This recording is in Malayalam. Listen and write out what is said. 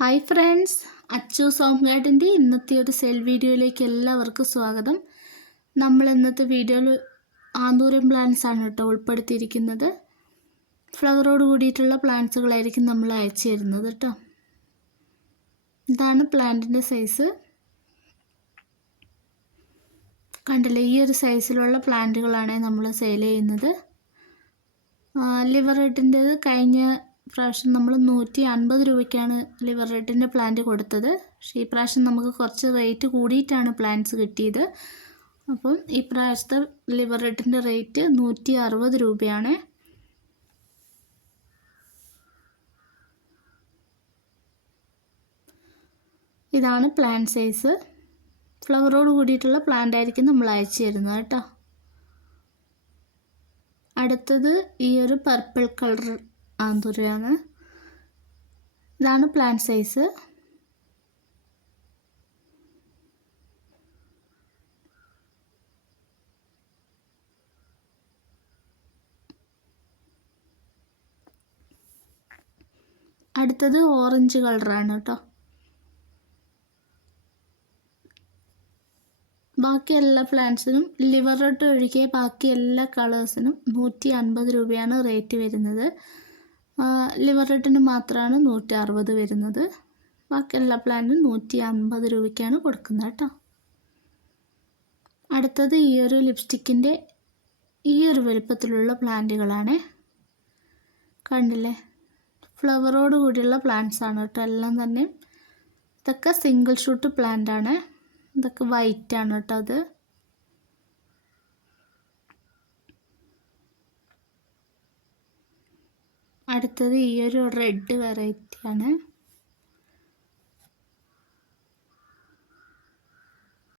ഹായ് ഫ്രണ്ട്സ്, അച്ചൂസ് ഹോം ഗാർഡൻ്റെ ഇന്നത്തെ ഒരു സെൽ വീഡിയോയിലേക്ക് എല്ലാവർക്കും സ്വാഗതം. നമ്മൾ ഇന്നത്തെ വീഡിയോയിൽ ആന്തൂരം പ്ലാന്റ്സ് ആണ് കേട്ടോ ഉൾപ്പെടുത്തിയിരിക്കുന്നത്. ഫ്ലവറോട് കൂടിയിട്ടുള്ള പ്ലാന്റ്സുകളായിരിക്കും നമ്മൾ അയച്ചു തരുന്നത് കേട്ടോ. ഇതാണ് പ്ലാന്റിൻ്റെ സൈസ്. കണ്ടില്ലേ, ഈ ഒരു സൈസിലുള്ള പ്ലാന്റുകളാണ് നമ്മൾ സെയിൽ ചെയ്യുന്നത്. ലിവർ റെഡിൻ്റേത് കഴിഞ്ഞ പ്രാവശ്യം നമ്മൾ 150 രൂപയ്ക്കാണ് ലിവർ റെഡിൻ്റെ പ്ലാന്റ് കൊടുത്തത്. പക്ഷേ ഈ പ്രാവശ്യം നമുക്ക് കുറച്ച് റേറ്റ് കൂടിയിട്ടാണ് പ്ലാന്റ്സ് കിട്ടിയത്. അപ്പം ഈ പ്രാവശ്യത്തെ ലിവർ റെഡിൻ്റെ റേറ്റ് 160 രൂപയാണ്. ഇതാണ് പ്ലാന്റ് സൈസ്. ഫ്ലവറോട് കൂടിയിട്ടുള്ള പ്ലാന്റ് ആയിരിക്കും നമ്മൾ അയച്ചു തരുന്നത് കേട്ടോ. അടുത്തത് ഈ ഒരു പർപ്പിൾ കളർ ആന്തൂരമാണ്. ഇതാണ് പ്ലാന്റ് സൈസ്. അടുത്തത് ഓറഞ്ച് കളറാണ് കേട്ടോ. ബാക്കി എല്ലാ പ്ലാന്റ്സിനും ലിവർ റെഡ് ഒഴികെ ബാക്കി എല്ലാ കളേഴ്സിനും 150 രൂപയാണ് റേറ്റ് വരുന്നത്. ലിവർ റെഡിന് മാത്രമാണ് 160 വരുന്നത്. ബാക്കി എല്ലാ പ്ലാന്റിനും 150 രൂപയ്ക്കാണ് കൊടുക്കുന്നത് കേട്ടോ. അടുത്തത് ഈ ഒരു ലിപ്സ്റ്റിക്കിൻ്റെ ഈ ഒരു വലുപ്പത്തിലുള്ള പ്ലാന്റുകളാണ്. കണ്ടില്ലേ, ഫ്ലവറോട് കൂടിയുള്ള പ്ലാന്റ്സ് ആണ് കേട്ടോ എല്ലാം തന്നെ. ഇതൊക്കെ സിംഗിൾ ഷൂട്ട് പ്ലാന്റ് ആണ്. ഇതൊക്കെ വൈറ്റ് ആണ് കേട്ടോ. അത് അടുത്തത് ഈ ഒരു റെഡ് വെറൈറ്റിയാണ്.